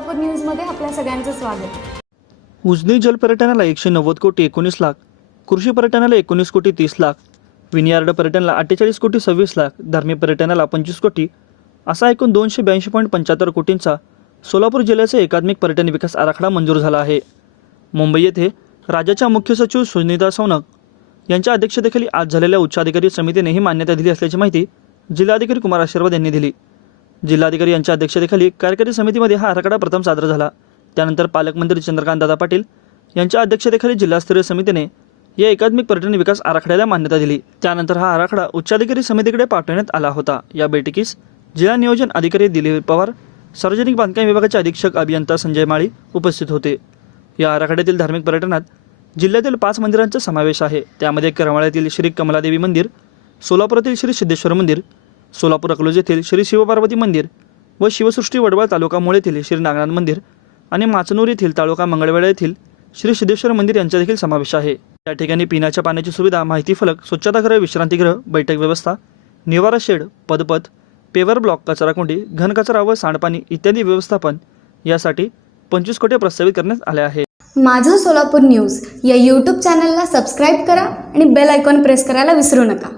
सोलापूर न्यूजमध्ये आपल्या सगळ्यांचं स्वागत। उजनी जलपर्यटनाला 190 कोटी 19 लाख, कृषी पर्यटनाला 19 कोटी 30 लाख, विनयार्ड पर्यटनाला 48 कोटी 26 लाख, धार्मिक पर्यटनाला 25 कोटी असा एकूण 282.75 कोटींचा सोलापूर जिल्ह्याचा एकात्मिक पर्यटन विकास आराखडा मंजूर झाला आहे। मुंबई येथे राज्याच्या मुख्य सचिव सुनीता सौनक यांच्या अध्यक्षतेखाली आज झालेल्या उच्चाधिकारी समितीने ही मान्यता दिली असल्याची माहिती जिल्हाधिकारी कुमार आशीर्वाद यांनी दिली। जिल्हाधिकारी यांच्या अध्यक्षतेखाली कार्यकारी समितीमध्ये हा आराखडा प्रथम सादर झाला। त्यानंतर पालकमंत्री चंद्रकांतदादा पाटील यांच्या अध्यक्षतेखाली जिल्हास्तरीय समितीने या एकात्मिक पर्यटन विकास आराखड्याला मान्यता दिली। त्यानंतर हा आराखडा उच्चाधिकारी समितीकडे पाठवण्यात आला होता। या बैठकीस जिल्हा नियोजन अधिकारी दिलीप पवार, सार्वजनिक बांधकाम विभागाचे अधीक्षक अभियंता संजय माळी उपस्थित होते। या आराखड्यातील धार्मिक पर्यटनात जिल्ह्यातील 5 मंदिरांचा समावेश आहे। त्यामध्ये करमाळ्यातील श्री कमलादेवी मंदिर, सोलापुरातील श्री सिद्धेश्वर मंदिर, सोलापूर अकलूज येथील श्री शिवपार्वती मंदिर व शिवसृष्टी वडवळ तालुका मूळ येथील श्री नागनाथ मंदिर आणि माचनूर येथील तालुका मंगळवेढा येथील श्री सिद्धेश्वर मंदिर यांचा देखील समावेश आहे। या ठिकाणी पिण्याच्या पाण्याची सुविधा, माहिती फलक, स्वच्छतागृह, विश्रांतीगृह, बैठक व्यवस्था, निवारा शेड, पदपथ, पेवर ब्लॉक, कचराकुंडी, घनकचरा व सांडपाणी इत्यादी व्यवस्थापन यासाठी 25 कोटी प्रस्तावित करण्यात आले आहे। माझं सोलापूर न्यूज या यूट्यूब चॅनलला सबस्क्राईब करा आणि बेल आयकॉन प्रेस करायला विसरू नका।